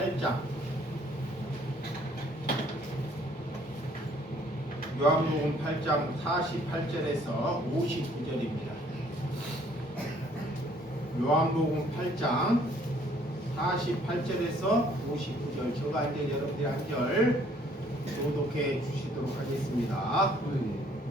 8장 요한복음 8장 48절에서 59절입니다. 요한복음 8장 48절에서 59절 제가 한 절 여러분들이 한 절 교독해 주시도록 하겠습니다.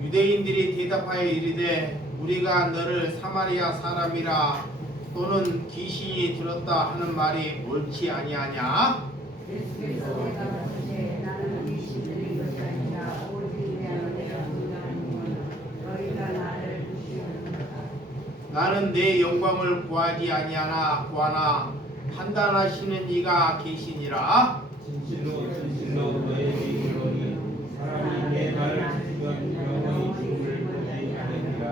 유대인들이 대답하여 이르되 우리가 너를 사마리아 사람이라 또는 귀신이 들었다 하는 말이 옳지 아니하냐? 예수께서 대답하시되 나는 귀신 들린 것이 아니라 오직 내 아버지가 분명하니라. 너희가 나를 부시는도다. 나는 내 영광을 구하지 아니하나 구하나 판단하시는 이가 계시니라. 진실로 진실로 너희에게 이르노니 사람이 내 말을 들으면 영원히 죽음을 보지 않으리라.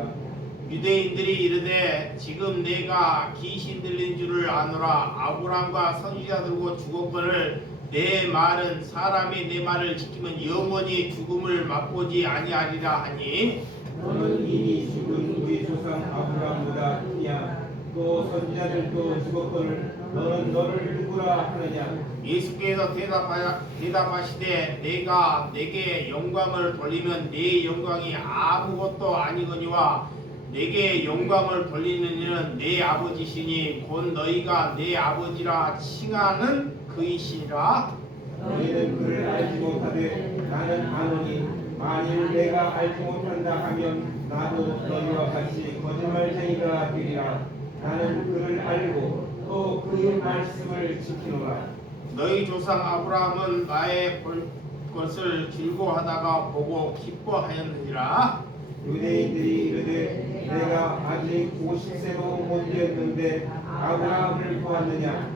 유대인들이 이르되 지금 내가 귀신 들린 줄을 아노라. 아브라함과 선지자들고 죽었거늘 내 말은 사람이 내 말을 지키면 영원히 죽음을 맛보지 아니하리라 하니 너는 이미 죽은 우리 조상 아브라함보다 크냐? 또 선지자들도 죽었거늘 너는 너를 누구라 하느냐? 예수께서 대답하시되 내가 내게 영광을 돌리면 네 영광이 아무것도 아니거니와 내게 영광을 돌리는 이는 내 아버지시니 곧 너희가 내 아버지라 칭하는 그이시니라. 너희는 그를 알지 못하되 나는 아노니 만일 내가 알지 못한다 하면 나도 너희와 같이 거짓말쟁이가 되리라. 나는 그를 알고 또 그의 말씀을 지키노라. 너희 조상 아브라함은 나의 볼 것을 즐거워하다가 보고 기뻐하였느니라. 유대인들이 이르되 내가 아직 50세도 못 되었는데 아브라함을 보았느냐?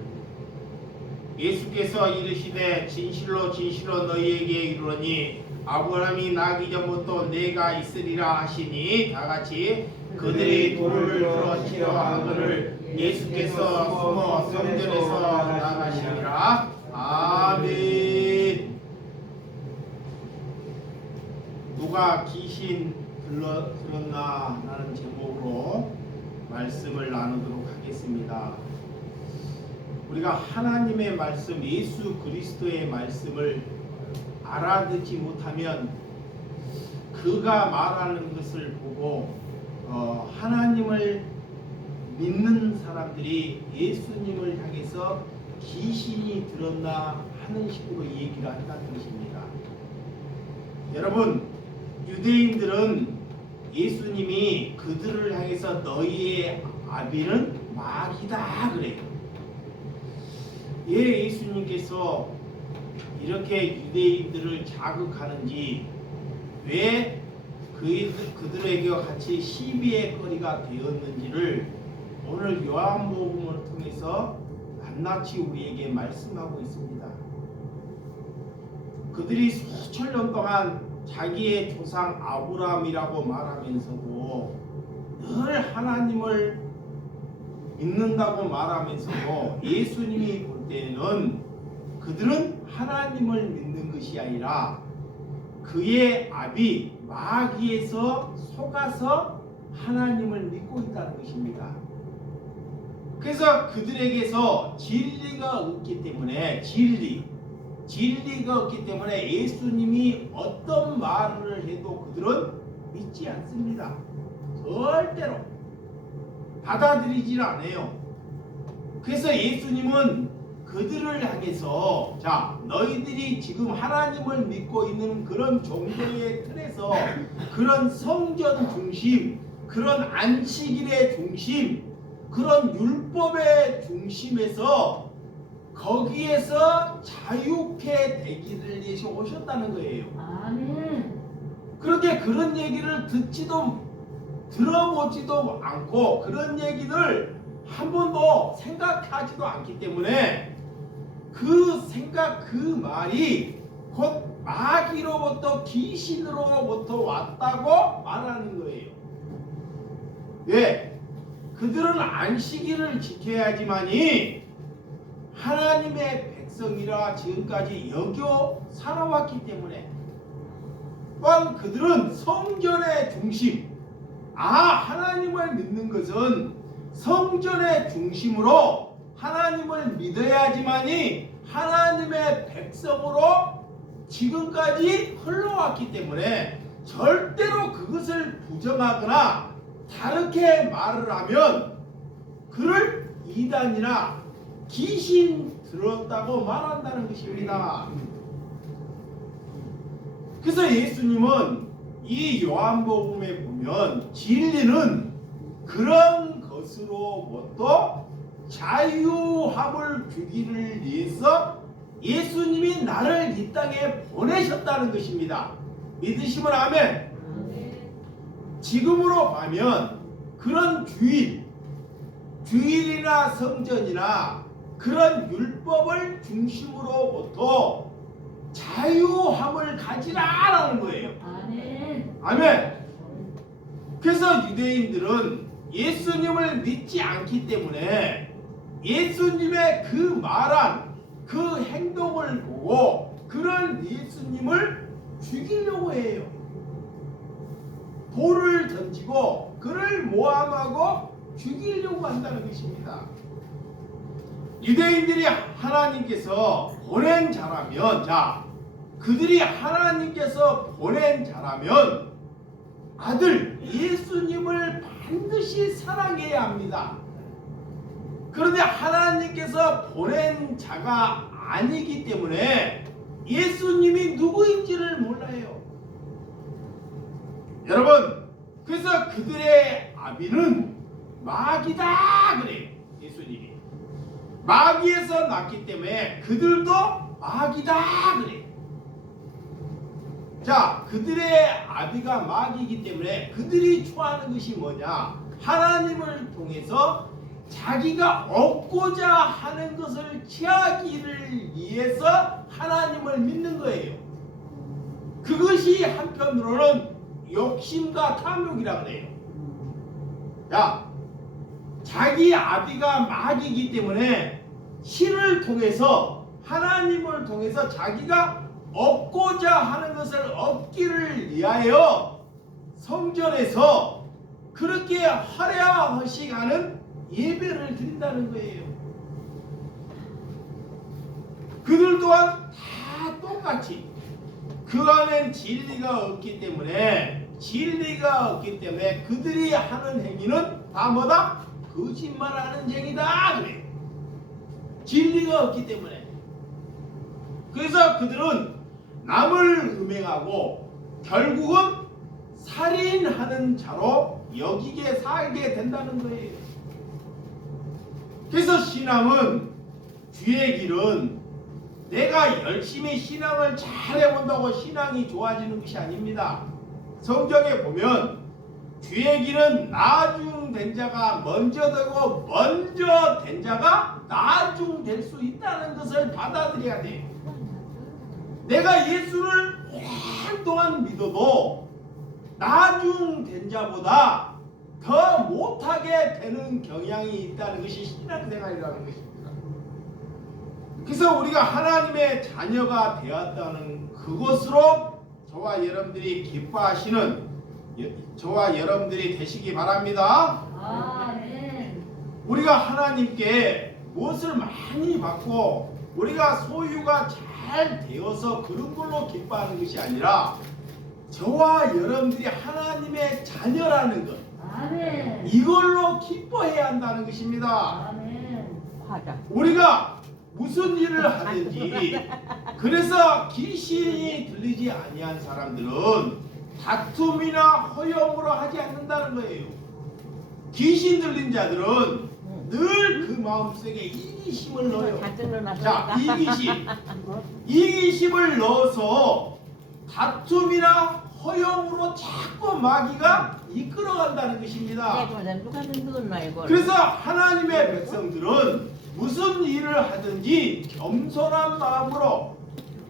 예수께서 이르시되 진실로 진실로 너희에게 이르노니 아브라함이 나기 전부터 내가 있으리라 하시니 다같이 그들이 돌을 들어 치려 하거늘 예수께서 숨어 성전에서 나가시니라. 아멘. 누가 귀신 들었나 라는 제목으로 말씀을 나누도록 하겠습니다. 우리가 하나님의 말씀, 예수 그리스도의 말씀을 알아듣지 못하면 그가 말하는 것을 보고 하나님을 믿는 사람들이 예수님을 향해서 귀신이 들었나 하는 식으로 얘기를 한다는 것입니다. 여러분, 유대인들은 예수님이 그들을 향해서 너희의 아비는 마귀다 그래요. 왜 예수님께서 이렇게 유대인들을 자극하는지, 왜 그들에게 같이 시비의 거리가 되었는지를 오늘 요한복음을 통해서 낱낱이 우리에게 말씀하고 있습니다. 그들이 수천 년 동안 자기의 조상 아브라함이라고 말하면서도 늘 하나님을 믿는다고 말하면서도 예수님이 볼 때는 그들은 하나님을 믿는 것이 아니라 그의 아비 마귀에서 속아서 하나님을 믿고 있다는 것입니다. 그래서 그들에게서 진리가 없기 때문에 진리가 없기 때문에 예수님이 어떤 말을 해도 그들은 믿지 않습니다. 절대로 받아들이질 않아요. 그래서 예수님은 그들을 향해서 자, 너희들이 지금 하나님을 믿고 있는 그런 종교의 틀에서 그런 성전 중심, 그런 안식일의 중심, 그런 율법의 중심에서 거기에서 자유케 되기를 위해서 오셨다는 거예요. 아멘. 그렇게 그런 얘기를 들어보지도 않고 그런 얘기를 한 번도 생각하지도 않기 때문에 그 생각, 그 말이 곧 마귀로부터 귀신으로부터 왔다고 말하는 거예요. 왜? 그들은 안식일을 지켜야지만이 하나님의 백성이라 지금까지 여겨 살아왔기 때문에 또한 그들은 성전의 중심, 하나님을 믿는 것은 성전의 중심으로 하나님을 믿어야지만이 하나님의 백성으로 지금까지 흘러왔기 때문에 절대로 그것을 부정하거나 다르게 말을 하면 그를 이단이나 귀신 들었다고 말한다는 것입니다. 그래서 예수님은 이 요한복음에 보면 진리는 그런 것으로부터 자유함을 주기를 위해서 예수님이 나를 이 땅에 보내셨다는 것입니다. 믿으시면 아멘. 지금으로 보면 그런 주일이나 성전이나 그런 율법을 중심으로부터 자유함을 가지라라는 거예요. 아멘. 그래서 유대인들은 예수님을 믿지 않기 때문에 예수님의 그 말한 그 행동을 보고 그런 예수님을 죽이려고 해요. 돌을 던지고 그를 모함하고 죽이려고 한다는 것입니다. 유대인들이 하나님께서 보낸 자라면, 그들이 하나님께서 보낸 자라면 아들 예수님을 반드시 사랑해야 합니다. 그런데 하나님께서 보낸 자가 아니기 때문에 예수님이 누구인지를 몰라요. 여러분, 그래서 그들의 아비는 마귀다 그래요. 예수님이 마귀에서 났기 때문에 그들도 마귀다 그래요. 자, 그들의 아비가 마귀이기 때문에 그들이 추구하는 것이 뭐냐? 하나님을 통해서 자기가 얻고자 하는 것을 취하기를 위해서 하나님을 믿는 거예요. 그것이 한편으로는 욕심과 탐욕이라 그래요. 자, 자기 아비가 마귀이기 때문에 신을 통해서 하나님을 통해서 자기가 얻고자 하는 것을 얻기를 위하여 성전에서 그렇게 화려하시가는 예배를 드린다는 거예요. 그들 또한 다 똑같이 그 안엔 진리가 없기 때문에 그들이 하는 행위는 다 뭐다? 거짓말하는 쟁이다 그래. 진리가 없기 때문에. 그래서 그들은 남을 음행하고 결국은 살인하는 자로 여기게 살게 된다는 거예요. 그래서 신앙은, 주의 길은 내가 열심히 신앙을 잘 해본다고 신앙이 좋아지는 것이 아닙니다. 성경에 보면 주의 길은 나중된 자가 먼저 되고 먼저 된 자가 나중될 수 있다는 것을 받아들여야 돼요. 내가 예수를 오랫동안 믿어도 나중된 자보다 더 못하게 되는 경향이 있다는 것이 신앙생활이라는 것입니다. 그래서 우리가 하나님의 자녀가 되었다는 그것으로 저와 여러분들이 기뻐하시는 저와 여러분들이 되시기 바랍니다. 아멘. 우리가 하나님께 무엇을 많이 받고 우리가 소유가 잘 되어서 그런 걸로 기뻐하는 것이 아니라 저와 여러분들이 하나님의 자녀라는 것, 아멘. 이걸로 기뻐해야 한다는 것입니다. 아멘. 우리가 무슨 일을 하든지, 그래서 귀신이 들리지 아니한 사람들은 다툼이나 허용으로 하지 않는다는 거예요. 귀신 들린 자들은 늘 그 마음속에 이기심을 넣어요. 자, 이기심을 넣어서 다툼이나 허용으로 자꾸 마귀가 이끌어간다는 것입니다. 그래서 하나님의 백성들은 무슨 일을 하든지 겸손한 마음으로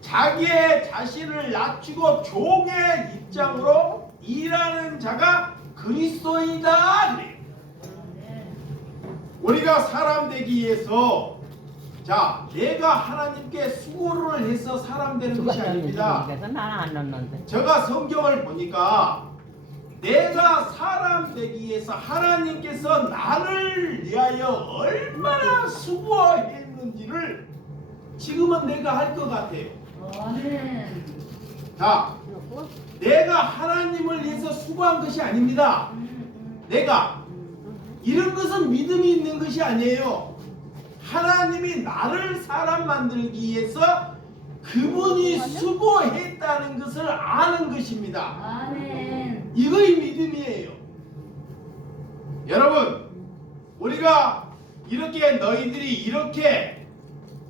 자기의 자신을 낮추고 종의 입장으로 일하는 자가 그리스도인이다. 우리가 사람 되기 위해서 내가 하나님께 수고를 해서 사람 되는 것이 아닙니다. 제가 성경을 보니까 내가 사람 되기 위해서 하나님께서 나를 위하여 얼마나 수고했는지를 지금은 내가 할 것 같아요. 아멘. 자, 내가 하나님을 위해서 수고한 것이 아닙니다. 내가 이런 것은 믿음이 있는 것이 아니에요. 하나님이 나를 사람 만들기 위해서 그분이 수고했다는 것을 아는 것입니다. 아멘. 이거이 믿음이에요. 여러분, 우리가 이렇게 너희들이 이렇게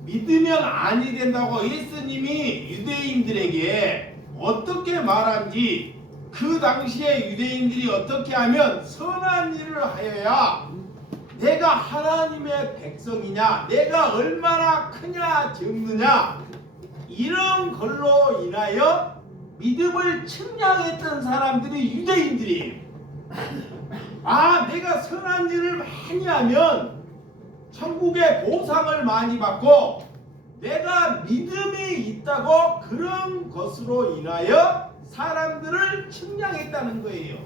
믿으면 아니 된다고 예수님이 유대인들에게 어떻게 말한지, 그 당시에 유대인들이 어떻게 하면 선한 일을 하여야 내가 하나님의 백성이냐, 내가 얼마나 크냐 적느냐, 이런 걸로 인하여 믿음을 측량했던 사람들이 유대인들이에요. 아, 내가 선한 일을 많이 하면 천국의 보상을 많이 받고 내가 믿음이 있다고, 그런 것으로 인하여 사람들을 측량했다는 거예요.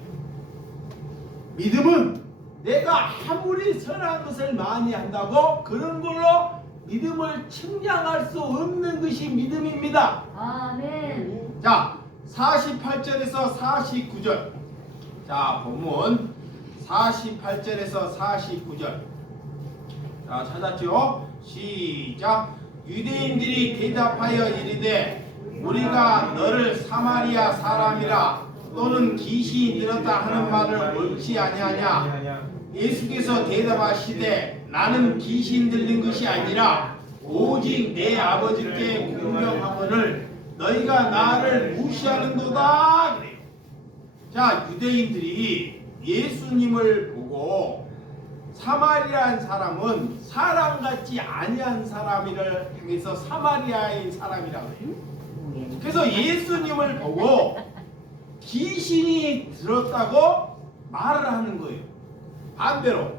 믿음은 내가 아무리 선한 것을 많이 한다고 그런 걸로 믿음을 측량할 수 없는 것이 믿음입니다. 아멘. 자, 48절에서 49절. 자, 본문 48절에서 49절. 자, 찾았죠? 시작. 유대인들이 대답하여 이르되 우리가 너를 사마리아 사람이라 또는 귀신이 들었다 하는 말을 옳지 아니하냐. 예수께서 대답하시되 나는 귀신 들린 것이 아니라 오직 내 아버지께 공경하거늘 너희가 나를 무시하는도다. 그래요. 자, 유대인들이 예수님을 보고 사마리아인 사람은 사람 같지 아니한 사람이를 향해서 사마리아인 사람이라고 해요. 그래서 예수님을 보고 귀신이 들었다고 말을 하는 거예요. 반대로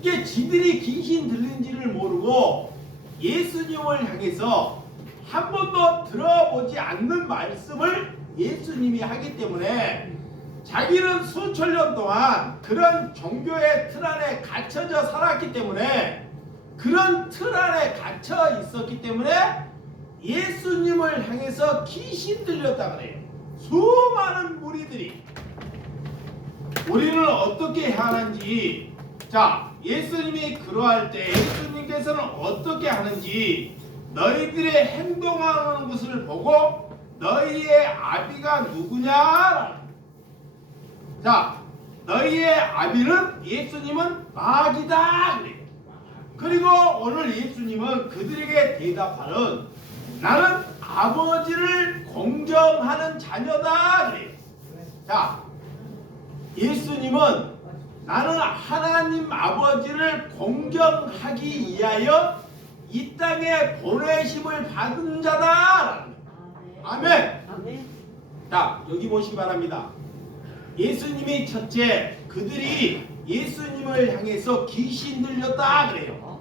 이게 지들이 귀신 들린지를 모르고 예수님을 향해서 한 번도 들어보지 않는 말씀을 예수님이 하기 때문에 자기는 수천 년 동안 그런 종교의 틀 안에 갇혀져 살았기 때문에, 그런 틀 안에 갇혀 있었기 때문에 예수님을 향해서 귀신 들렸다 그래요. 수많은 무리들이. 우리는 어떻게 해야 하는지, 자, 예수님이 그러할 때 예수님께서는 어떻게 하는지 너희들의 행동하는 것을 보고 너희의 아비가 누구냐. 자, 너희의 아비는 예수님은 마귀다 그래요. 그리고 오늘 예수님은 그들에게 대답하는 나는 아버지를 공경하는 자녀다 그래요. 자, 예수님은 나는 하나님 아버지를 공경하기 위하여 이 땅에 보내심을 받은 자다. 아멘. 아멘. 자, 여기 보시기 바랍니다. 예수님이 첫째, 그들이 예수님을 향해서 귀신 들렸다 그래요.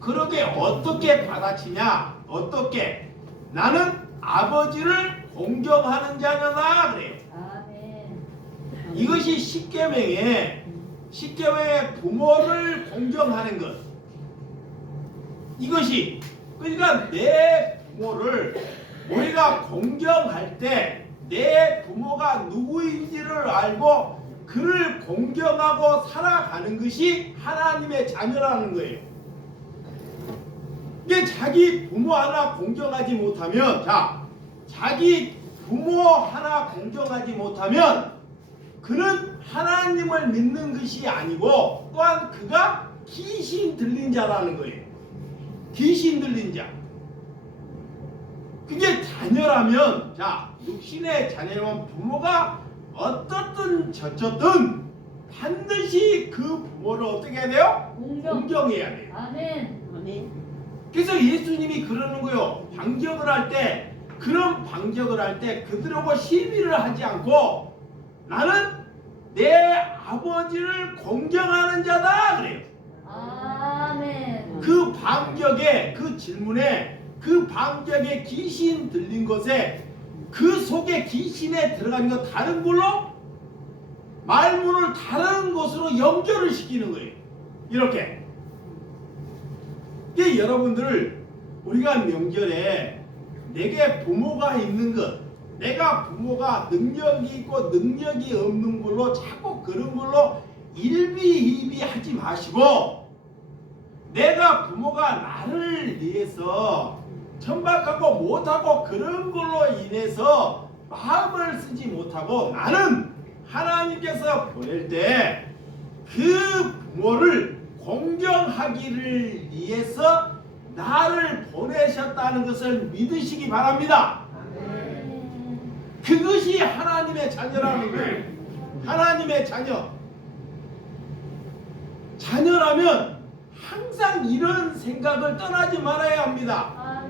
그러게 어떻게 받아치냐? 어떻게? 나는 아버지를 공경하는 자녀다 그래요. 아멘. 이것이 십계명의 부모를 공경하는 것. 이것이, 그러니까 내 부모를 우리가 공경할 때 내 부모가 누구인지를 알고 그를 공경하고 살아가는 것이 하나님의 자녀라는 거예요. 근데 자기 부모 하나 공경하지 못하면, 자, 자기 부모 하나 공경하지 못하면 그는 하나님을 믿는 것이 아니고 또한 그가 귀신 들린 자라는 거예요. 귀신 들린 자. 그게 자녀라면, 자, 육신의 자녀라면 부모가 어떻든 저쩌든 반드시 그 부모를 어떻게 해야 돼요? 공경해야 돼요. 아멘. 아멘. 그래서 예수님이 그러는 거요. 반격을 할 때, 그런 반격을 할 때 그들하고 시비를 하지 않고 나는 내 아버지를 공경하는 자다 그래요. 아멘. 그 반격에, 그 질문에, 그 반격에 귀신 들린 것에, 그 속에 귀신에 들어가는 거 다른 걸로 말문을 다른 것으로 연결을 시키는 거예요. 이렇게. 이게 여러분들, 우리가 명절에 내게 부모가 있는 것, 내가 부모가 능력이 있고 능력이 없는 걸로 자꾸 그런 걸로 일비이비하지 마시고, 내가 부모가 나를 위해서 천박하고 못하고 그런 걸로 인해서 마음을 쓰지 못하고, 나는 하나님께서 보낼 때 그 부모를 공경하기를 위해서 나를 보내셨다는 것을 믿으시기 바랍니다. 그것이 하나님의 자녀라는 거예요. 하나님의 자녀. 자녀라면 항상 이런 생각을 떠나지 말아야 합니다.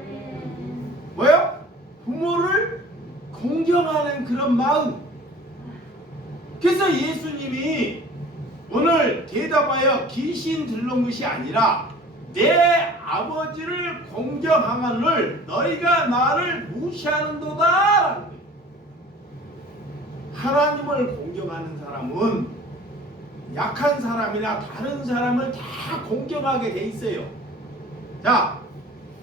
뭐요? 부모를 공경하는 그런 마음. 그래서 예수님이 오늘 대답하여 귀신 들른 것이 아니라 내 아버지를 공경하거늘 너희가 나를 무시하는도다. 하나님을 공경하는 사람은 약한 사람이나 다른 사람을 다 공경하게 돼 있어요. 자,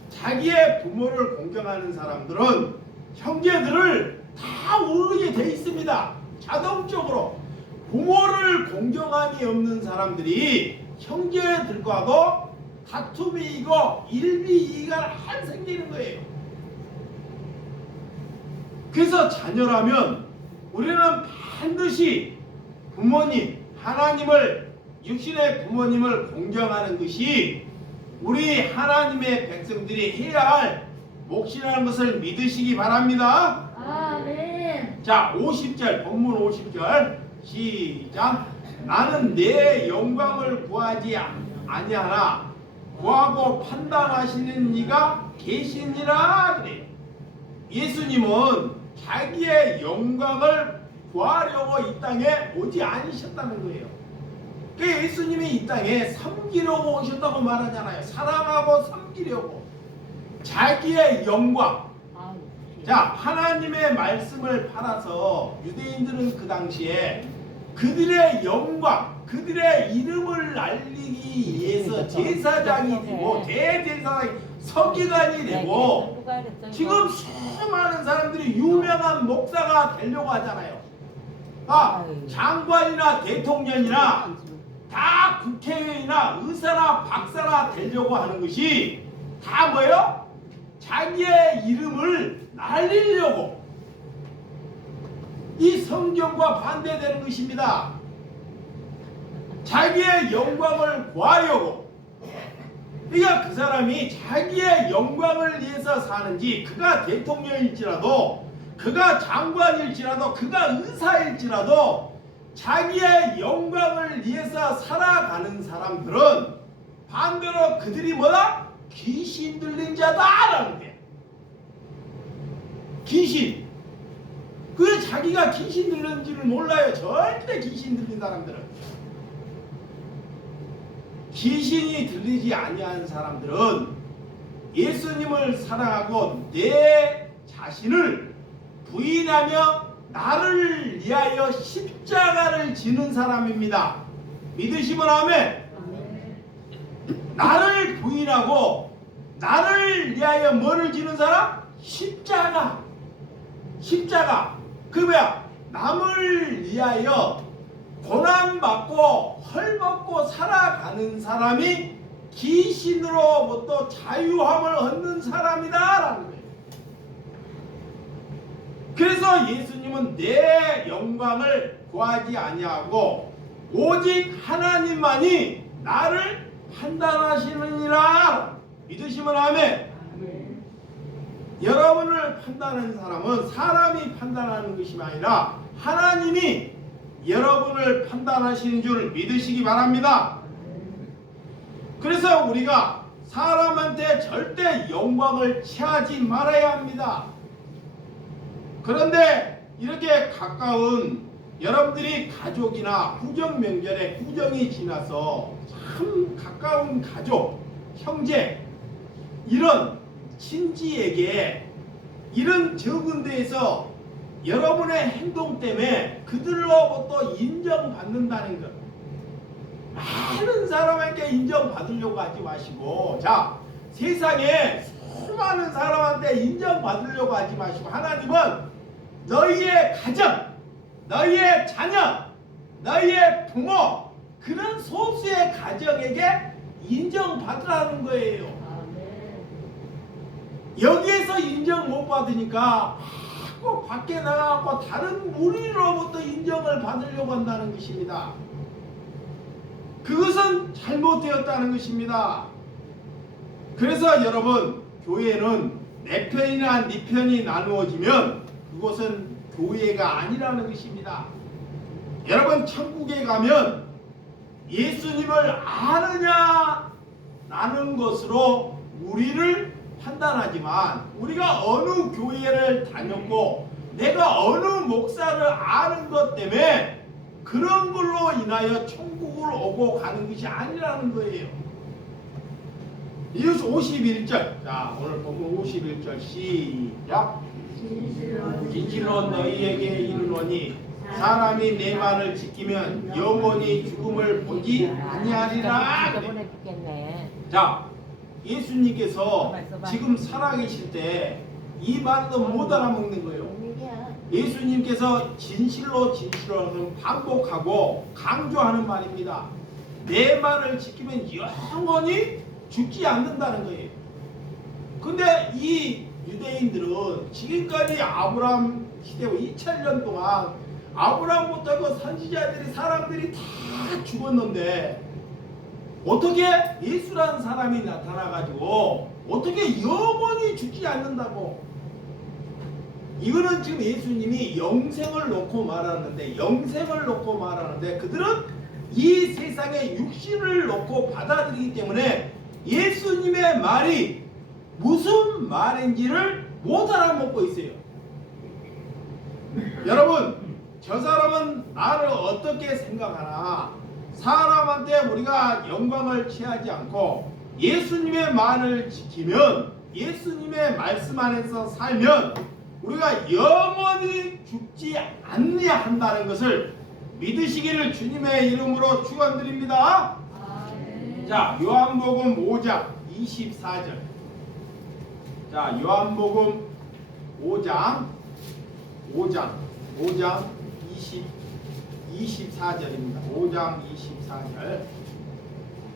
자기의 부모를 공경하는 사람들은 형제들을 다 오르게 돼 있습니다. 자동적으로. 부모를 공경함이 없는 사람들이 형제들과도 다툼이 있고 일비이가 안 생기는 거예요. 그래서 자녀라면 우리는 반드시 부모님, 하나님을, 육신의 부모님을 공경하는 것이 우리 하나님의 백성들이 해야 할 몫이라는 것을 믿으시기 바랍니다. 아멘. 자, 50절, 본문 50절 시작. 나는 내 영광을 구하지 아니하나 구하고 판단하시는 이가 계시니라. 그래. 예수님은 자기의 영광을 구하려고 이 땅에 오지 않으셨다는 거예요. 그 예수님이 이 땅에 섬기려고 오셨다고 말하잖아요. 사랑하고 섬기려고. 자기의 영광. 자, 하나님의 말씀을 팔아서 유대인들은 그 당시에 그들의 영광, 그들의 이름을 알리기 위해서 제사장이 되고 대제사장이 서기관이 되고 지금 수많은 사람들이 유명한 목사가 되려고 하잖아요. 장관이나 대통령이나 다 국회의원이나 의사나 박사나 되려고 하는 것이 다 뭐예요? 자기의 이름을 날리려고. 이 성경과 반대되는 것입니다. 자기의 영광을 구하려고. 그러니까 그 사람이 자기의 영광을 위해서 사는지, 그가 대통령일지라도, 그가 장관일지라도, 그가 의사일지라도 자기의 영광을 위해서 살아가는 사람들은 반대로 그들이 뭐다? 귀신 들린 자다라는 게. 귀신. 그 자기가 귀신 들린지를 몰라요. 절대 귀신 들린 사람들은. 귀신이 들리지 아니한 사람들은 예수님을 사랑하고 내 자신을 부인하며 나를 위하여 십자가를 지는 사람입니다. 믿으시면 아멘. 나를 부인하고 나를 위하여 뭐를 지는 사람? 십자가. 십자가. 그 뭐야? 남을 위하여 고난받고 헐벗고 살아가는 사람이 귀신으로부터 자유함을 얻는 사람이다라는 거예요. 그래서 예수님은 내 영광을 구하지 아니하고 오직 하나님만이 나를 판단하시느니라. 믿으시면 아멘. 여러분을 판단하는 사람은 사람이 판단하는 것이 아니라 하나님이 여러분을 판단하시는 줄 믿으시기 바랍니다. 그래서 우리가 사람한테 절대 영광을 취하지 말아야 합니다. 그런데 이렇게 가까운 여러분들이 가족이나 구정 명절에 구정이 지나서 참 가까운 가족, 형제, 이런 친지에게 이런 적은 데에서 여러분의 행동 때문에 그들로부터 인정받는다는 것. 많은 사람에게 인정받으려고 하지 마시고, 자, 세상에 수많은 사람한테 인정받으려고 하지 마시고 하나님은 너희의 가정, 너희의 자녀, 너희의 부모 그런 소수의 가정에게 인정받으라는 거예요. 여기에서 인정 못 받으니까 꼭 밖에 나가고 다른 무리로부터 인정을 받으려고 한다는 것입니다. 그것은 잘못되었다는 것입니다. 그래서 여러분, 교회는 내 편이나 네 편이 나누어지면 그것은 교회가 아니라는 것입니다. 여러분, 천국에 가면 예수님을 아느냐 라는 것으로 우리를 판단하지만 우리가 어느 교회를 다녔고 내가 어느 목사를 아는 것 때문에 그런 걸로 인하여 천국을 오고 가는 것이 아니라는 거예요. 이것이 51절. 자, 오늘 본문 51절 시작. 진실로 너희에게 이르노니 사람이 내 말을 지키면 영원히 죽음을 보지 아니하리라. 자, 예수님께서 지금 살아계실 때 이 말도 못 알아먹는 거예요. 예수님께서 진실로 진실로는 반복하고 강조하는 말입니다. 내 말을 지키면 영원히 죽지 않는다는 거예요. 근데 이 유대인들은 지금까지 아브라함 시대 2000년 동안 아브라함부터 그 선지자들이 사람들이 다 죽었는데 어떻게 예수라는 사람이 나타나가지고 어떻게 영원히 죽지 않는다고? 이거는 지금 예수님이 영생을 놓고 말하는데 그들은 이 세상의 육신을 놓고 받아들이기 때문에 예수님의 말이 무슨 말인지를 못 알아먹고 있어요. 여러분, 저 사람은 나를 어떻게 생각하나? 사람한테 우리가 영광을 취하지 않고 예수님의 말을 지키면, 예수님의 말씀 안에서 살면 우리가 영원히 죽지 않냐 한다는 것을 믿으시기를 주님의 이름으로 축원드립니다. 자, 요한복음 5장 24절. 자, 요한복음 5장 24절입니다. 5장 24절.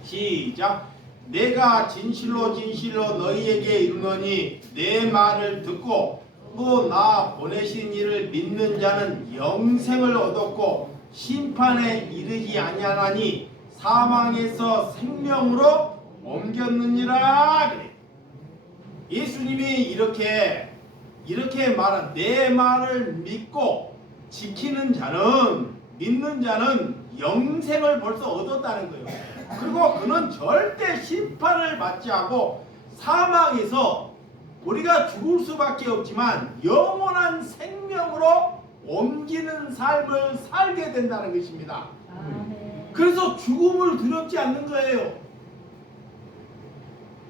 시작. 내가 진실로 진실로 너희에게 이르노니 내 말을 듣고 또 나 보내신 이를 믿는 자는 영생을 얻었고 심판에 이르지 아니하나니 사망에서 생명으로 옮겼느니라. 그래. 예수님이 이렇게 말한 내 말을 믿고 지키는 자는, 믿는 자는 영생을 벌써 얻었다는 거예요. 그리고 그는 절대 심판을 받지 않고 사망에서 우리가 죽을 수밖에 없지만 영원한 생명으로 옮기는 삶을 살게 된다는 것입니다. 그래서 죽음을 두렵지 않는 거예요.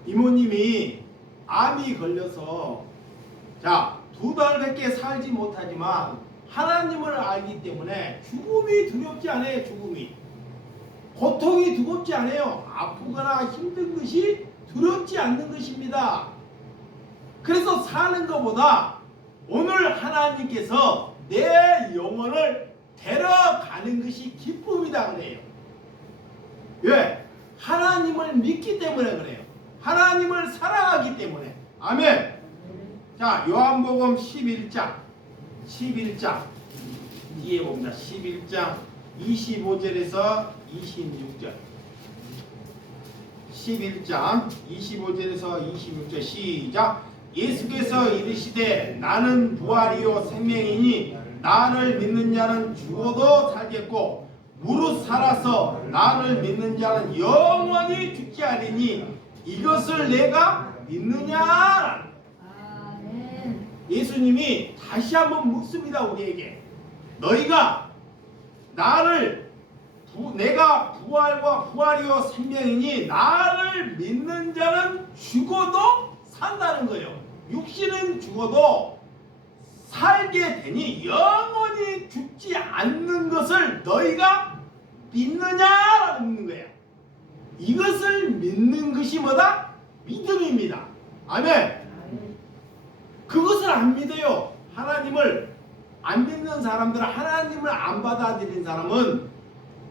이모님이 암이 걸려서 2달밖에 살지 못하지만 하나님을 알기 때문에 죽음이 두렵지 않아요. 죽음이. 고통이 두렵지 않아요. 아프거나 힘든 것이 두렵지 않는 것입니다. 그래서 사는 것보다 오늘 하나님께서 내 영혼을 데려가는 것이 기쁨이다 그래요. 왜? 하나님을 믿기 때문에 그래요. 하나님을 사랑하기 때문에. 아멘. 자, 요한복음 11장 뒤에 봅니다. 11장 25절에서 26절. 11장 25절에서 26절 시작. 예수께서 이르시되 나는 부활이요 생명이니 나를 믿는 자는 죽어도 살겠고 무릇 살아서 나를 믿는 자는 영원히 죽지 않으니 이것을 내가 믿느냐? 예수님이 다시 한번 묻습니다. 우리에게. 너희가 내가 부활이요 생명이니 나를 믿는 자는 죽어도 산다는 거예요. 육신은 죽어도 살게 되니 영원히 죽지 않는 것을 너희가 믿느냐라고 묻는 거예요. 이것을 믿는 것이 뭐다? 믿음입니다. 아멘. 그것을 안 믿어요. 하나님을 안 믿는 사람들은, 하나님을 안 받아들인 사람은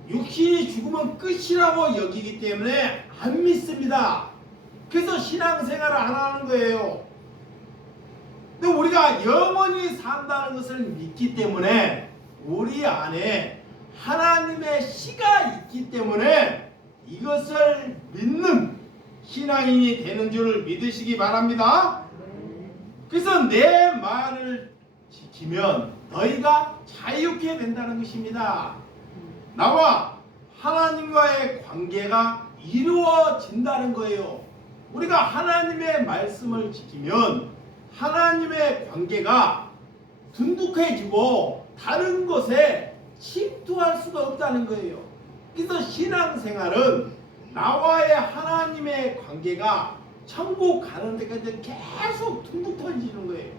육신이 죽으면 끝이라고 여기기 때문에 안 믿습니다. 그래서 신앙생활을 안 하는 거예요. 근데 우리가 영원히 산다는 것을 믿기 때문에 우리 안에 하나님의 씨가 있기 때문에 이것을 믿는 신앙인이 되는 줄을 믿으시기 바랍니다. 그래서 내 말을 지키면 너희가 자유케 된다는 것입니다. 나와 하나님과의 관계가 이루어진다는 거예요. 우리가 하나님의 말씀을 지키면 하나님의 관계가 둔득해지고 다른 것에 침투할 수가 없다는 거예요. 그래서 신앙생활은 나와의 하나님의 관계가 천국 가는 데까지 계속 둔득해지는 거예요.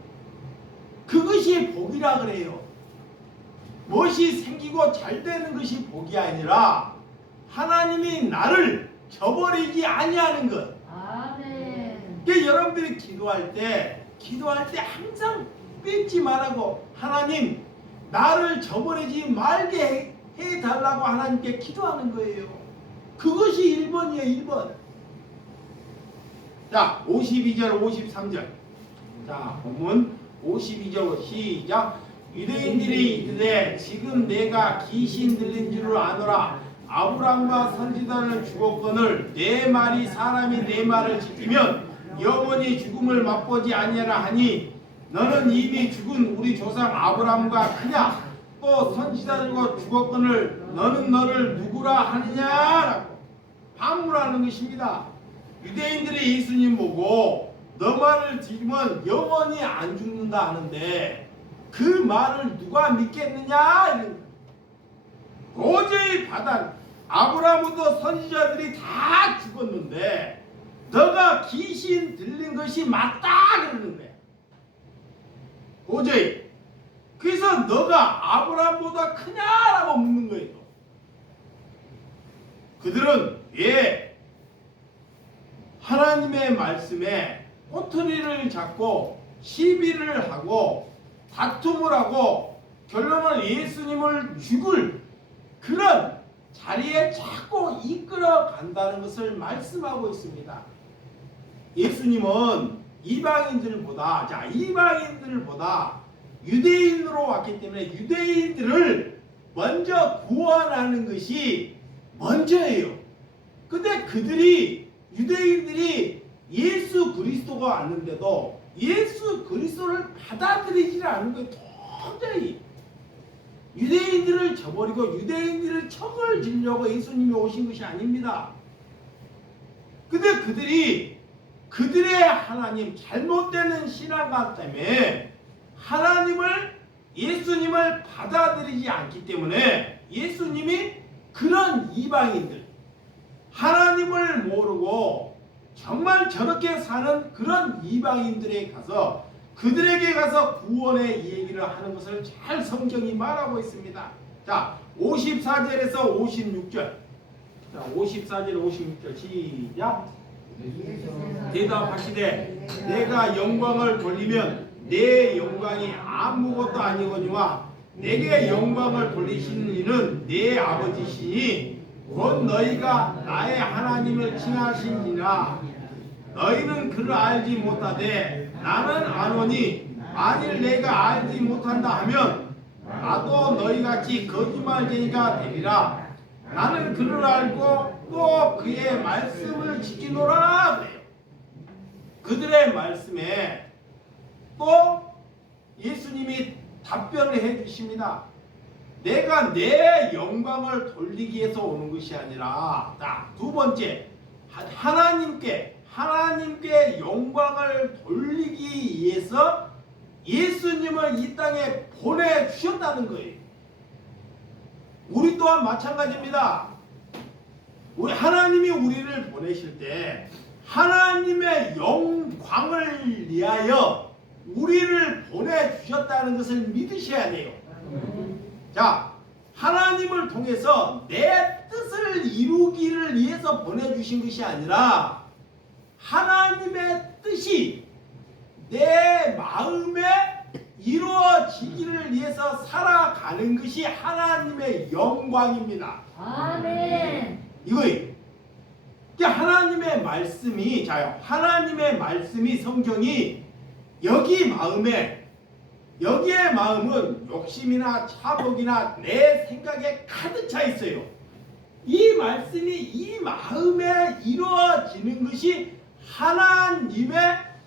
그것이 복이라 그래요. 무엇이 생기고 잘 되는 것이 복이 아니라 하나님이 나를 저버리지 아니하는 것. 아멘. 그러니까 여러분들이 기도할 때 항상 뺏지 말라고, 하나님 나를 저버리지 말게 해달라고 하나님께 기도하는 거예요. 그것이 1번이에요. 1번. 자, 52절 53절. 자, 본문 52절 시작. 유대인들이 이르되 지금 내가 귀신 들린 줄을 아노라. 아브라함과 선지자는 죽었거늘 내 말이 사람이 내 말을 지키면 영원히 죽음을 맛보지 아니하라 하니 너는 이미 죽은 우리 조상 아브라함과 크냐? 또 선지자들과 죽었거늘 너는 너를 누구라 하느냐라고 반문하는 것입니다. 유대인들이 예수님 보고 너 말을 지키면 영원히 안 죽는다 하는데 그 말을 누가 믿겠느냐? 도저히 받아. 아브라함도 선지자들이 다 죽었는데 너가 귀신 들린 것이 맞다 그러는 거야. 도저히. 그래서 너가 아브라함보다 크냐라고 묻는 거예요. 그들은 왜 하나님의 말씀에 꼬투리를 잡고 시비를 하고 다툼을 하고 결론은 예수님을 죽을 그런 자리에 자꾸 이끌어 간다는 것을 말씀하고 있습니다. 예수님은 이방인들보다 유대인으로 왔기 때문에 유대인들을 먼저 구원하는 것이 먼저예요. 근데 유대인들이 예수 그리스도가 왔는데도 예수 그리스도를 받아들이지 않은 거예요. 도저히. 유대인들을 저버리고 유대인들을 척을 지려고 예수님이 오신 것이 아닙니다. 근데 그들의 하나님, 잘못되는 신앙관 때문에 예수님을 받아들이지 않기 때문에 예수님이 그런 이방인들, 하나님을 모르고 정말 저렇게 사는 그런 이방인들에게 가서 그들에게 가서 구원의 얘기를 하는 것을 잘 성경이 말하고 있습니다. 자, 54절에서 56절. 자, 54절 56절 시작. 대답하시되 내가 영광을 돌리면 내 영광이 아무것도 아니거니와 내게 영광을 돌리시는 이는 내 아버지시니 곧 너희가 나의 하나님을 칭하시니라. 너희는 그를 알지 못하되 나는 아노니 만일 내가 알지 못한다 하면 나도 너희같이 거짓말쟁이가 되리라. 나는 그를 알고 또 그의 말씀을 지키노라 그래요. 그들의 말씀에 또 예수님이 답변을 해주십니다. 내가 내 영광을 돌리기 위해서 오는 것이 아니라, 자, 두 번째, 하나님께 영광을 돌리기 위해서 예수님을 이 땅에 보내주셨다는 거예요. 우리 또한 마찬가지입니다. 하나님이 우리를 보내실 때 하나님의 영광을 위하여 우리를 보내주셨다는 것을 믿으셔야 돼요. 자, 하나님을 통해서 내 뜻을 이루기를 위해서 보내주신 것이 아니라 하나님의 뜻이 내 마음에 이루어지기를 위해서 살아가는 것이 하나님의 영광입니다. 아멘. 이거예요. 하나님의 말씀이 자요. 하나님의 말씀이 성경이 여기의 마음은 욕심이나 차복이나 내 생각에 가득 차 있어요. 이 말씀이 이 마음에 이루어지는 것이 하나님의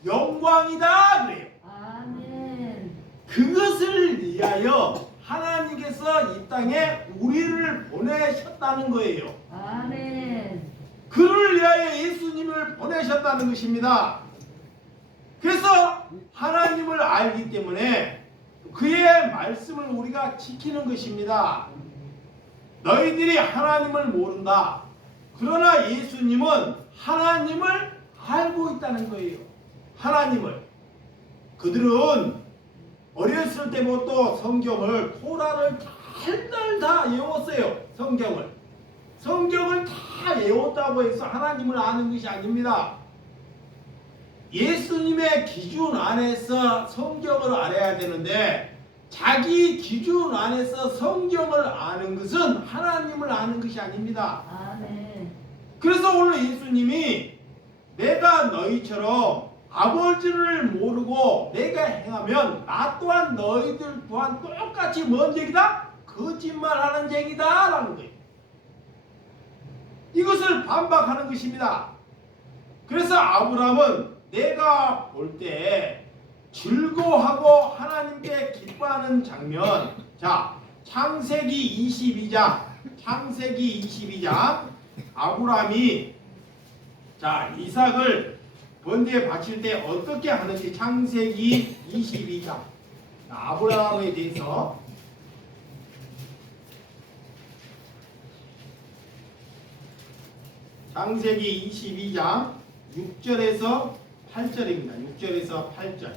영광이다 그래요. 아멘. 그것을 위하여 하나님께서 이 땅에 우리를 보내셨다는 거예요. 아멘. 그를 위하여 예수님을 보내셨다는 것입니다. 그래서 하나님을 알기 때문에 그의 말씀을 우리가 지키는 것입니다. 너희들이 하나님을 모른다. 그러나 예수님은 하나님을 알고 있다는 거예요. 하나님을. 그들은 어렸을 때부터 성경을 토라를 달달 다 외웠어요. 성경을 다 외웠다고 해서 하나님을 아는 것이 아닙니다. 예수님의 기준 안에서 성경을 알아야 되는데 자기 기준 안에서 성경을 아는 것은 하나님을 아는 것이 아닙니다. 아멘. 그래서 오늘 예수님이 내가 너희처럼 아버지를 모르고 내가 행하면 나 또한 너희들 또한 똑같이 뭔 쟁이다? 거짓말하는 쟁이다 라는 거예요. 이것을 반박하는 것입니다. 그래서 아브라함은 내가 볼 때 즐거워하고 하나님께 기뻐하는 장면, 자 창세기 22장 아브라함이 자 이삭을 번제에 바칠 때 어떻게 하는지 창세기 22장 아브라함에 대해서 창세기 22장 6절에서 8절입니다. 6절에서 8절.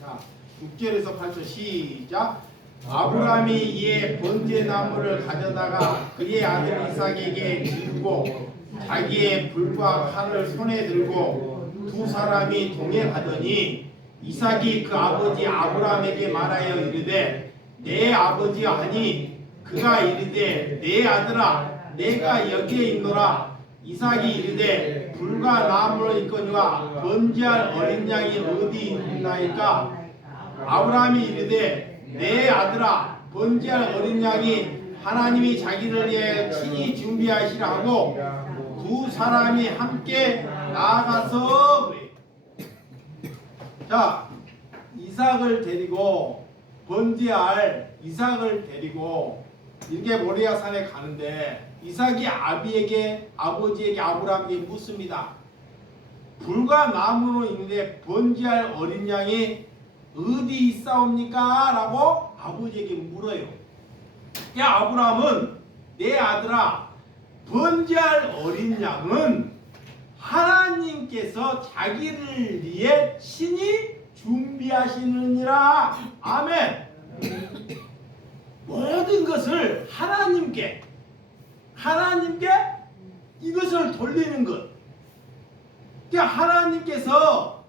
자, 6절에서 8절 시작. 아브라함이 이에 번제 나무를 가져다가 그의 아들 이삭에게 주고 자기의 불과 칼을 손에 들고 두 사람이 동행하더니 이삭이 그 아버지 아브라함에게 말하여 이르되 내 아버지 하니 그가 이르되 내 아들아 내가 여기에 있노라. 이삭이 이르되 불과 나무를 있거니와 번제할 어린 양이 어디 있나이까. 아브라함이 이르되 내 아들아 번제할 어린 양이 하나님이 자기를 위해 친히 준비하시라 하고 두 사람이 함께 나아가서 자 이삭을 데리고 번제할 이삭을 데리고 이렇게 모리아 산에 가는데 이삭이 아버지에게 아브라함에게 묻습니다. 불과 나무로 있는데 번제할 어린 양이 어디 있사옵니까? 라고 아버지에게 물어요. 야 아브라함은 내 아들아 번제할 어린 양은 하나님께서 자기를 위해 친히 준비하시느니라. 아멘. 모든 것을 하나님께 이것을 돌리는 것. 그러니까 하나님께서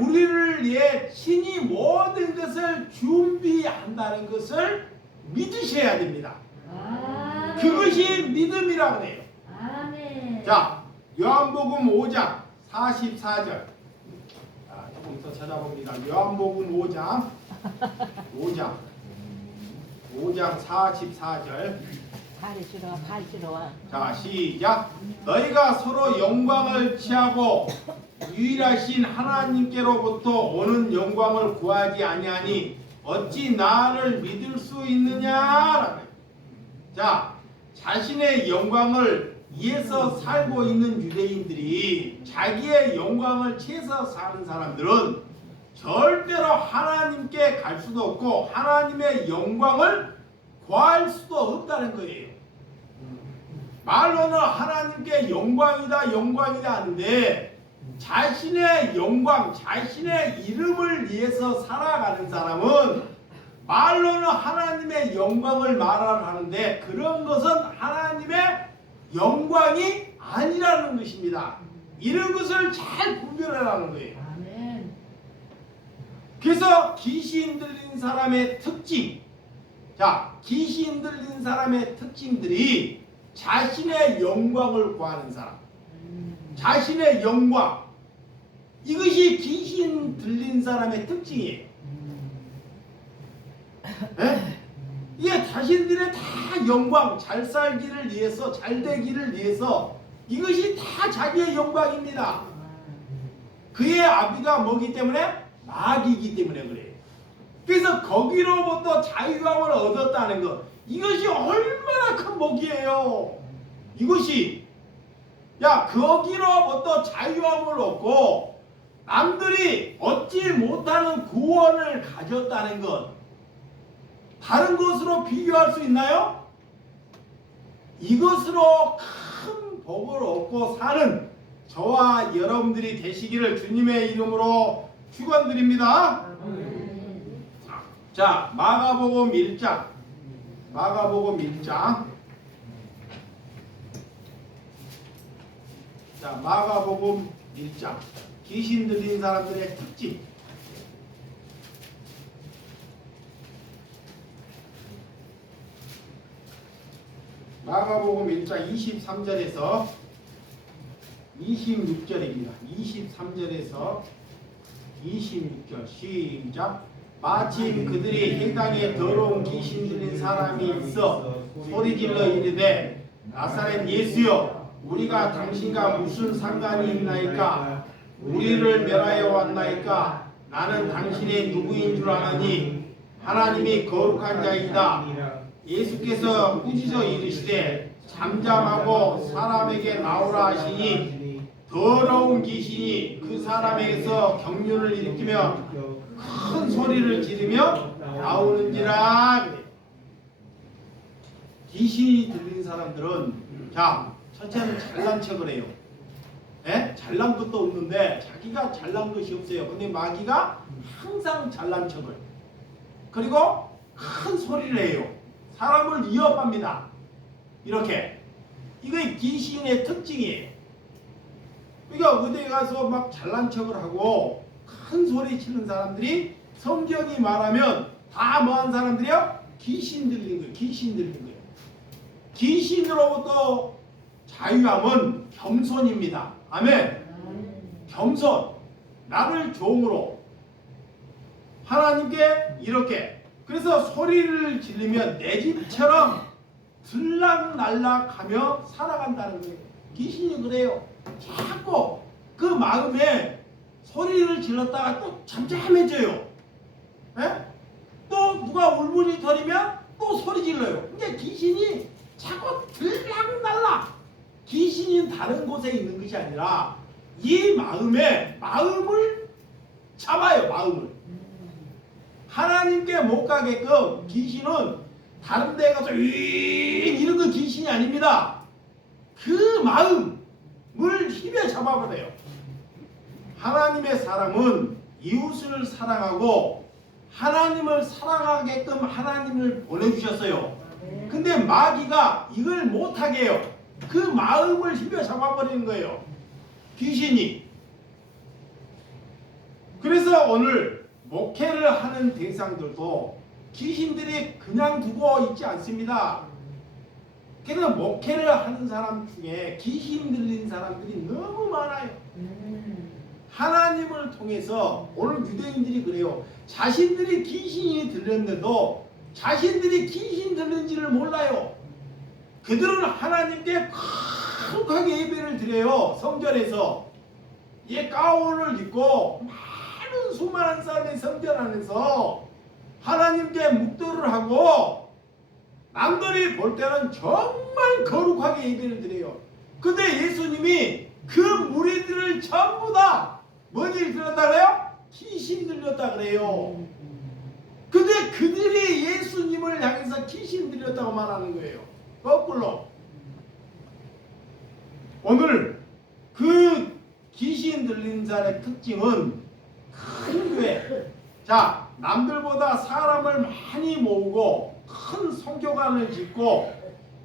우리를 위해 친히 모든 것을 준비한다는 것을 믿으셔야 됩니다. 아멘. 그것이 믿음이라고 해요. 아멘. 자, 요한복음 5장 44절. 자, 조금 더 찾아봅니다. 요한복음 5장 44절. 발 싫어. 자, 시작. 너희가 서로 영광을 취하고 유일하신 하나님께로부터 오는 영광을 구하지 아니하니 어찌 나를 믿을 수 있느냐? 자, 자신의 영광을 위해서 살고 있는 유대인들이 자기의 영광을 취해서 사는 사람들은 절대로 하나님께 갈 수도 없고 하나님의 영광을 구할 수도 없다는 거예요. 말로는 하나님께 영광이다 하는데 자신의 영광, 자신의 이름을 위해서 살아가는 사람은 말로는 하나님의 영광을 말하는데 그런 것은 하나님의 영광이 아니라는 것입니다. 이런 것을 잘 분별하라는 거예요. 아멘. 그래서 귀신 들린 사람의 특징, 자, 귀신 들린 사람의 특징들이 자신의 영광을 구하는 사람, 자신의 영광, 이것이 귀신 들린 사람의 특징이에요. 네? 이게 자신들의 다 영광, 잘 살기를 위해서, 잘 되기를 위해서 이것이 다 자기의 영광입니다. 그의 아비가 뭐기 때문에? 마귀이기 때문에 그래요. 그래서 거기로부터 자유함을 얻었다는 것, 이것이 얼마나 큰 복이에요. 이것이, 야, 거기로부터 자유함을 얻고 남들이 얻지 못하는 구원을 가졌다는 것, 다른 것으로 비교할 수 있나요? 이것으로 큰 복을 얻고 사는 저와 여러분들이 되시기를 주님의 이름으로 축원드립니다. 자, 마가복음 1장. 마가복음 1장. 자, 마가복음 1장. 귀신 들린 사람들의 특징. 마가복음 1장 23절에서 26절입니다. 23절에서 26절 시작. 마침 그들이 해당에 더러운 귀신 들린 사람이 있어 소리질러 이르되 나사렛 예수여 우리가 당신과 무슨 상관이 있나이까? 우리를 멸하여 왔나이까? 나는 당신의 누구인 줄 아느니 하나님이 거룩한 자이다. 예수께서 꾸짖어 이르시되 잠잠하고 사람에게 나오라 하시니 더러운 귀신이 그 사람에게서 경륜을 일으키며 큰 소리를 지르며 나오는지라. 귀신이 들린 사람들은, 자, 첫째는 잘난 척을 해요. 예? 잘난 것도 없는데 자기가 잘난 것이 없어요. 근데 마귀가 항상 잘난 척을, 그리고 큰 소리를 해요. 사람을 위협합니다. 이렇게. 이게 귀신의 특징이에요. 그러니까 어디 가서 막 잘난 척을 하고 큰 소리 치는 사람들이 성경이 말하면 다 뭐한 사람들이요? 귀신 들린 거예요. 귀신 들린 거예요. 귀신으로부터 자유함은 겸손입니다. 아멘. 겸손. 나를 종으로 하나님께 이렇게. 그래서 소리를 지르면 내 집처럼 들락날락하며 살아간다는 거예요. 귀신이 그래요. 자꾸 그 마음에 소리를 질렀다가 또 잠잠해져요. 에? 또 누가 울부짖거리면 또 소리 질러요. 근데 귀신이 자꾸 들락날락. 귀신이 다른 곳에 있는 것이 아니라 이 마음을 잡아요. 마음을. 하나님께 못 가게끔 귀신은 다른 데 가서 이런 거 귀신이 아닙니다. 그 마음을 힘에 잡아버려요. 하나님의 사람은 이웃을 사랑하고 하나님을 사랑하게끔 하나님을 보내주셨어요. 근데 마귀가 이걸 못하게 해요. 그 마음을 힘에 잡아버리는 거예요. 귀신이. 그래서 오늘 목회를 하는 대상들도 귀신들이 그냥 두고 있지 않습니다. 그래서 목회를 하는 사람 중에 귀신 들린 사람들이 너무 많아요. 하나님을 통해서 오늘 유대인들이 그래요. 자신들이 귀신이 들렸는데도 자신들이 귀신 들린지를 몰라요. 그들은 하나님께 거룩하게 예배를 드려요. 성전에서 가운을 입고 많은 수많은 사람이 성전 안에서 하나님께 묵도를 하고 남들이 볼 때는 정말 거룩하게 예배를 드려요. 근데 예수님이 그 무리들을 전부 다 뭔 일 들었다 그래요? 귀신 들렸다 그래요. 근데 그들이 예수님을 향해서 귀신 들렸다고 말하는 거예요. 거꾸로. 오늘 그 귀신 들린 자의 특징은 큰 교회. 자, 남들보다 사람을 많이 모으고 큰 성교관을 짓고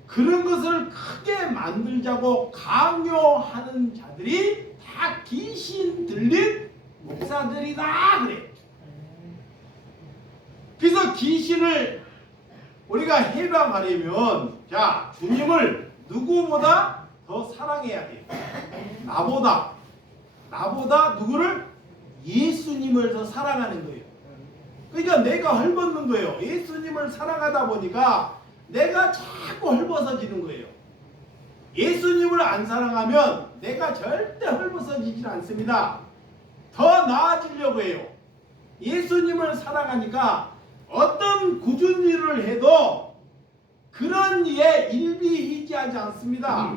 그런 것을 크게 만들자고 강요하는 자들이 다 귀신 들린 목사들이다 그래. 그래서 귀신을 우리가 해방하려면 자 주님을 누구보다 더 사랑해야 돼요. 나보다 누구를? 예수님을 더 사랑하는 거예요. 그러니까 내가 헐벗는 거예요. 예수님을 사랑하다 보니까 내가 자꾸 헐벗어지는 거예요. 예수님을 안 사랑하면 내가 절대 헐벗어지질 않습니다. 더 나아지려고 해요. 예수님을 사랑하니까 어떤 굳은 일을 해도 그런 일에 일비이지하지 않습니다.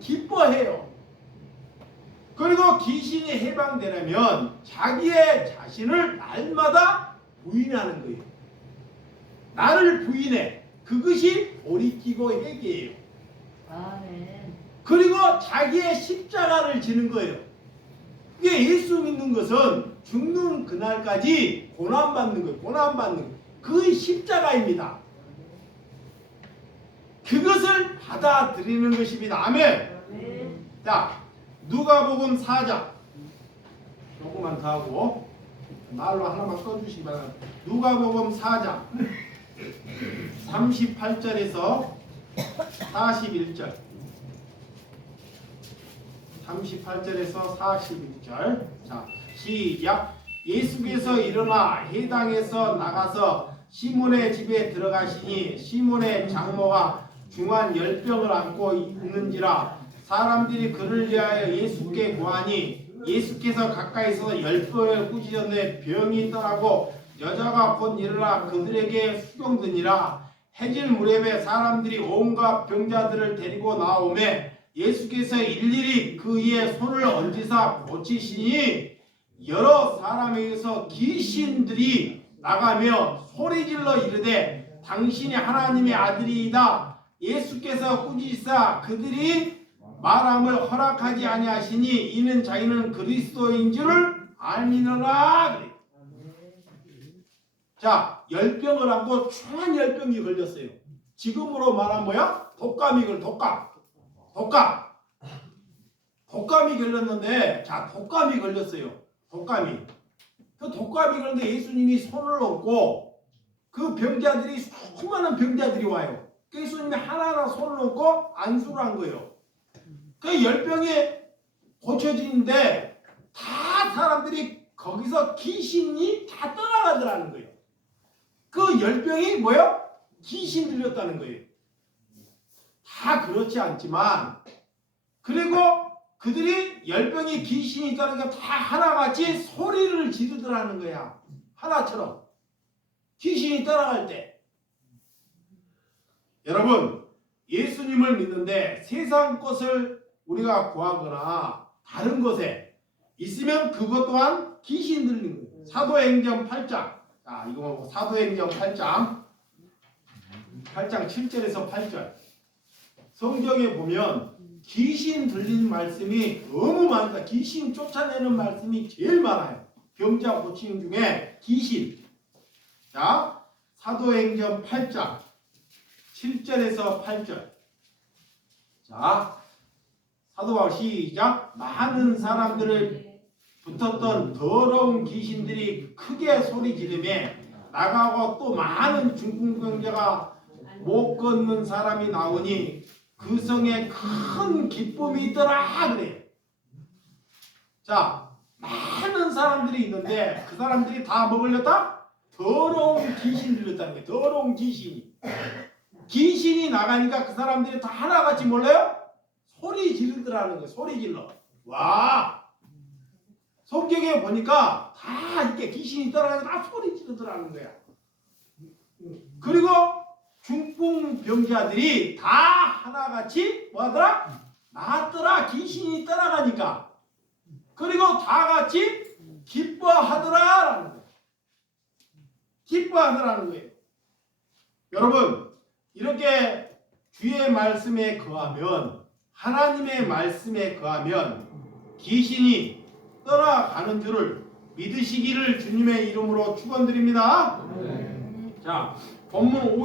기뻐해요. 그리고 귀신이 해방되려면 자기의 자신을 날마다 부인하는 거예요. 나를 부인해. 그것이 오리끼고 회개예요. 아멘. 그리고 자기의 십자가를 지는 거예요. 이게 예수 믿는 것은 죽는 그날까지 고난받는 거예요. 고난받는 거예요. 그 십자가입니다. 그것을 받아들이는 것입니다. 아멘. 자, 누가복음 4장 조금만 더 하고 말로 하나만 써주시기 바랍니다. 누가복음 4장 38절에서 41절 38절에서 41절 자 시작. 예수께서 일어나 해당에서 나가서 시몬의 집에 들어가시니 시몬의 장모가 중한 열병을 안고 있는지라 사람들이 그를 위하여 예수께 구하니 예수께서 가까이서 열병을 꾸짖었는데 병이 떠나고 여자가 곧 일어나 그들에게 수경드니라. 해질 무렵에 사람들이 온갖 병자들을 데리고 나오매 예수께서 일일이 그의 손을 얹으사 고치시니 여러 사람에게서 귀신들이 나가며 소리질러 이르되 당신이 하나님의 아들이이다. 예수께서 꾸짖으사 그들이 말함을 허락하지 아니하시니 이는 자기는 그리스도인 줄을 알미노라. 그래. 자, 열병을 안고 중한 열병이 걸렸어요. 지금으로 말하면 뭐야? 독감이 걸렸는데, 자, 독감이 걸렸어요. 독감이 걸렸는데 예수님이 손을 얹고 그 병자들이 수많은 병자들이 와요. 그 예수님이 하나하나 손을 얹고 안수를 한 거예요. 그 열병이 고쳐지는데 다 사람들이 거기서 귀신이 다 떠나가더라는 거예요. 그 열병이 뭐예요? 귀신 들렸다는 거예요. 다 그렇지 않지만 그리고 그들이 열병이 귀신이 있다는 게 다 하나같이 소리를 지르더라는 거야. 하나처럼 귀신이 떠나갈 때. 여러분 예수님을 믿는데 세상 것을 우리가 구하거나 다른 것에 있으면 그것 또한 귀신 들리는 거예요. 사도행전 8장 자 이거 보고 사도행전 8장 7절에서 8절 성경에 보면 귀신 들리는 말씀이 너무 많다. 귀신 쫓아내는 말씀이 제일 많아요. 병자 고치는 중에 귀신. 자, 사도행전 8장 7절에서 8절. 자, 사도바울 시작. 많은 사람들을 붙었던 더러운 귀신들이 크게 소리 지르며 나가고 또 많은 중풍병자가 못 걷는 사람이 나오니 그 성에 큰 기쁨이 있더라 그래. 자, 많은 사람들이 있는데 그 사람들이 다 뭐 걸렸다? 더러운 귀신 들렸다는 거예요. 더러운 귀신이 나가니까 그 사람들이 다 하나같이 몰라요? 소리 지르더라는 거예요. 소리 질러. 와, 성경에 보니까 다 이렇게 귀신이 떠나가니까 다 소리 지르더라는 거야. 그리고 중풍병자들이 다 하나같이 뭐하더라? 나았더라. 귀신이 떠나가니까. 그리고 다 같이 기뻐하더라라는 거예요. 기뻐하더라는 거예요. 여러분 이렇게 주의 말씀에 거하면 하나님의 말씀에 거하면 귀신이 떠나가는 줄을 믿으시기를 주님의 이름으로 축원드립니다. 자, 본문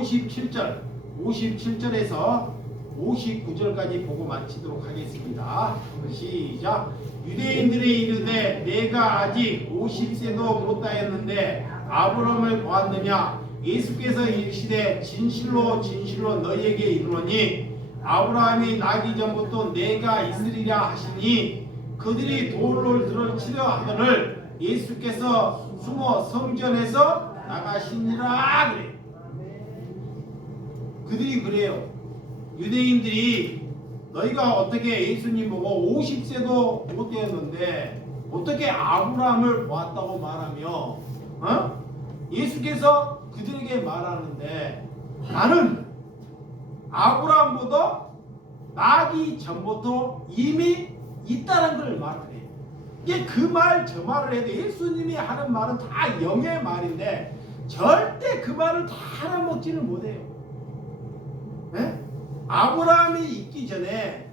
57절에서 59절까지 보고 마치도록 하겠습니다. 시작. 유대인들이 이르되 내가 아직 50세도 못다했는데 아브라함을 보았느냐? 예수께서 이르시되 진실로 진실로 너희에게 이르노니 아브라함이 나기 전부터 내가 있으리라 하시니 그들이 돌을 치려 하거늘 예수께서 숨어 성전에서 나가시니라 그래. 그들이 그래요. 유대인들이 너희가 어떻게 예수님 보고 50세도 못 되었는데 어떻게 아브라함을 보았다고 말하며 예수께서 그들에게 말하는데 나는 아브라함보다 나기 전부터 이미 있다는 걸 말해. 이게 그 말 저 말을 해도 예수님이 하는 말은 다 영의 말인데 절대 그 말을 다 알아먹지를 못해요. 네? 아브라함이 있기 전에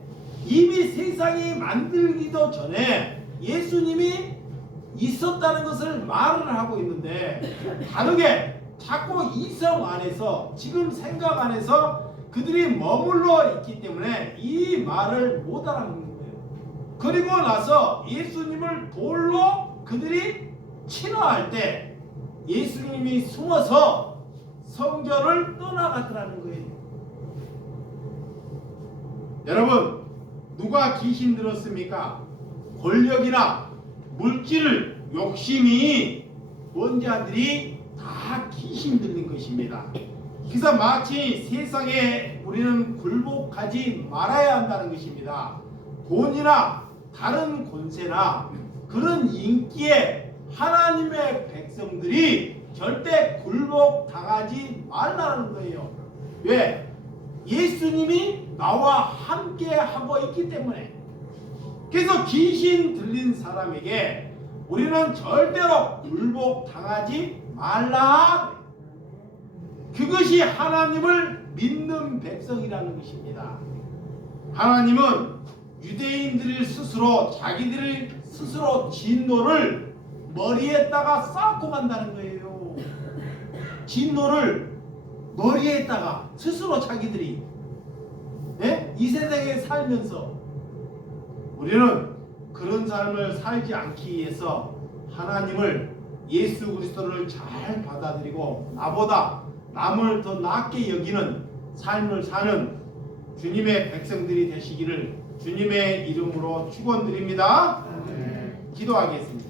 이미 세상이 만들기도 전에 예수님이 있었다는 것을 말을 하고 있는데 다르게 자꾸 이성 안에서 지금 생각 안에서 그들이 머물러 있기 때문에 이 말을 못 알아듣는 거예요. 그리고 나서 예수님을 돌로 그들이 친화할 때 예수님이 숨어서 성전을 떠나가더라는 거예요. 여러분, 누가 귀신 들었습니까? 권력이나 물질, 욕심이 원자들이 다 귀신 들린 것입니다. 그래서 마치 세상에 우리는 굴복하지 말아야 한다는 것입니다. 돈이나 다른 권세나 그런 인기에 하나님의 백성들이 절대 굴복당하지 말라는 거예요. 왜? 예수님이 나와 함께 하고 있기 때문에. 그래서 귀신 들린 사람에게 우리는 절대로 굴복당하지 말라. 그것이 하나님을 믿는 백성이라는 것입니다. 하나님은 유대인들이 스스로 자기들이 스스로 진노를 머리에다가 쌓고 간다는 거예요. 진노를 머리에다가 스스로 자기들이 이 세상에 살면서 우리는 그런 삶을 살지 않기 위해서 하나님을 예수 그리스도를 잘 받아들이고 나보다 남을 더 낫게 여기는 삶을 사는 주님의 백성들이 되시기를 주님의 이름으로 축원드립니다. 기도하겠습니다.